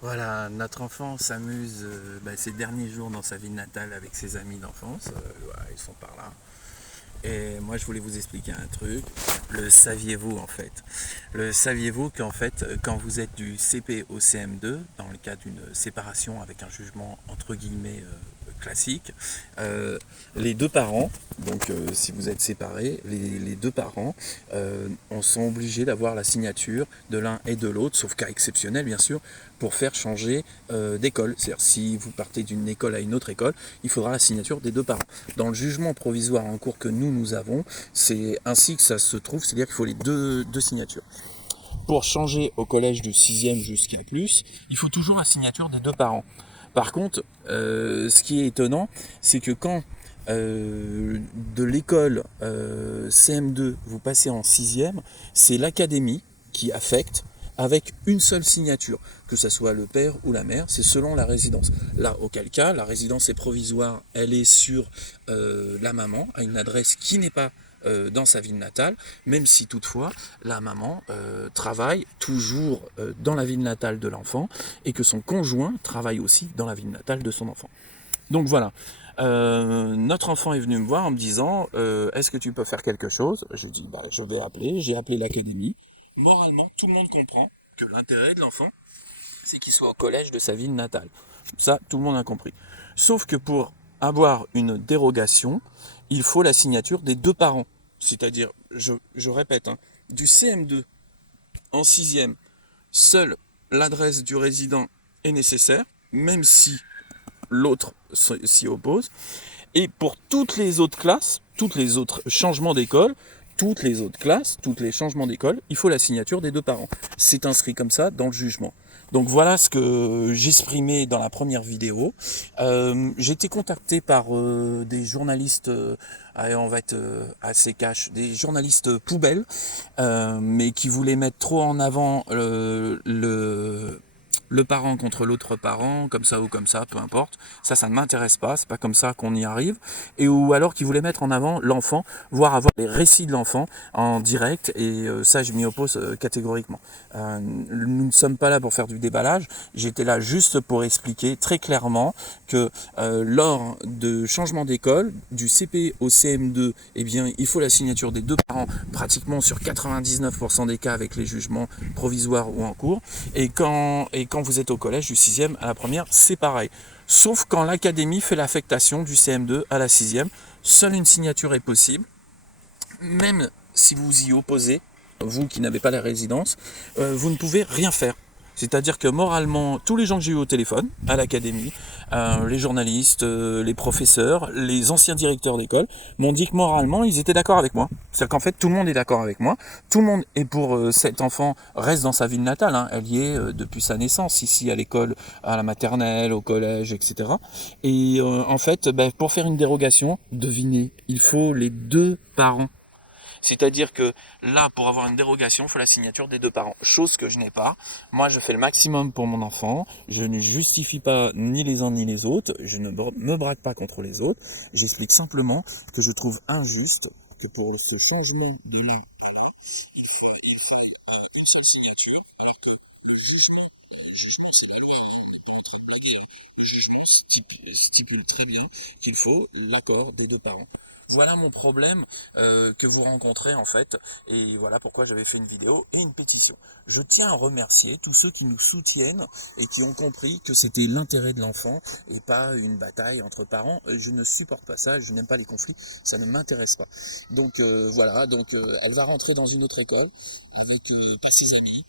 Voilà, notre enfant s'amuse ces derniers jours dans sa ville natale avec ses amis d'enfance. Voilà, ils sont par là. Et moi, je voulais vous expliquer un truc. Le saviez-vous en fait? Le saviez-vous qu'en fait, quand vous êtes du CP au CM2, dans le cas d'une séparation avec un jugement entre guillemets classique, euh, les deux parents, donc si vous êtes séparés, les deux parents on sont obligés d'avoir la signature de l'un et de l'autre, sauf cas exceptionnel bien sûr, pour faire changer d'école. C'est-à-dire si vous partez d'une école à une autre école, il faudra la signature des deux parents. Dans le jugement provisoire en cours que nous avons, c'est ainsi que ça se trouve, c'est-à-dire qu'il faut les deux signatures. Pour changer au collège du 6e jusqu'à plus, il faut toujours la signature des deux parents. Par contre, ce qui est étonnant, c'est que quand de l'école CM2, vous passez en 6e, c'est l'académie qui affecte avec une seule signature, que ce soit le père ou la mère, c'est selon la résidence. Là, auquel cas, la résidence est provisoire, elle est sur la maman, à une adresse qui n'est pas dans sa ville natale, même si toutefois la maman travaille toujours dans la ville natale de l'enfant et que son conjoint travaille aussi dans la ville natale de son enfant. Donc voilà. Notre enfant est venu me voir en me disant est-ce que tu peux faire quelque chose? J'ai dit bah, je vais appeler, j'ai appelé l'académie. Moralement, tout le monde comprend que l'intérêt de l'enfant, c'est qu'il soit au collège de sa ville natale. Ça, tout le monde a compris. Sauf que pour avoir une dérogation, il faut la signature des deux parents. C'est-à-dire, je répète, hein, du CM2 en 6e, seule l'adresse du résident est nécessaire, même si l'autre s'y oppose. Et pour toutes les autres classes, tous les autres changements d'école, toutes les autres classes, tous les changements d'école, il faut la signature des deux parents. C'est inscrit comme ça dans le jugement. Donc voilà ce que j'exprimais dans la première vidéo. J'ai été contacté par des journalistes, on va être assez cash, des journalistes poubelles, mais qui voulaient mettre trop en avant le parent contre l'autre parent, comme ça ou comme ça, peu importe. Ça ne m'intéresse pas, c'est pas comme ça qu'on y arrive. Et ou alors qu'ils voulaient mettre en avant l'enfant, voire avoir les récits de l'enfant en direct, et ça je m'y oppose catégoriquement. Nous ne sommes pas là pour faire du déballage, j'étais là juste pour expliquer très clairement que lors de changement d'école, du CP au CM2, eh bien, il faut la signature des deux parents pratiquement sur 99% des cas avec les jugements provisoires ou en cours. Et quand vous êtes au collège du 6e à la première, c'est pareil. Sauf quand l'académie fait l'affectation du CM2 à la 6e, seule une signature est possible, même si vous y opposez, vous qui n'avez pas la résidence, vous ne pouvez rien faire. C'est-à-dire que moralement, tous les gens que j'ai eu au téléphone, à l'académie, les journalistes, les professeurs, les anciens directeurs d'école, m'ont dit que moralement, ils étaient d'accord avec moi. C'est-à-dire qu'en fait, tout le monde est d'accord avec moi. Tout le monde est pour cet enfant reste dans sa ville natale. Hein. Elle y est depuis sa naissance, ici à l'école, à la maternelle, au collège, etc. Et en fait, pour faire une dérogation, devinez, il faut les deux parents. C'est-à-dire que là, pour avoir une dérogation, il faut la signature des deux parents. Chose que je n'ai pas. Moi, je fais le maximum pour mon enfant. Je ne justifie pas ni les uns ni les autres. Je ne me braque pas contre les autres. J'explique simplement que je trouve injuste que pour ce changement de nom, il faut une seule signature, alors que le jugement c'est la loi. On n'est pas en train de blaguer, là. Le jugement stipule très bien qu'il faut l'accord des deux parents. Voilà mon problème que vous rencontrez en fait, et voilà pourquoi j'avais fait une vidéo et une pétition. Je tiens à remercier tous ceux qui nous soutiennent et qui ont compris que c'était l'intérêt de l'enfant et pas une bataille entre parents. Je ne supporte pas ça, je n'aime pas les conflits, ça ne m'intéresse pas. Donc voilà, donc elle va rentrer dans une autre école avec pas ses amis.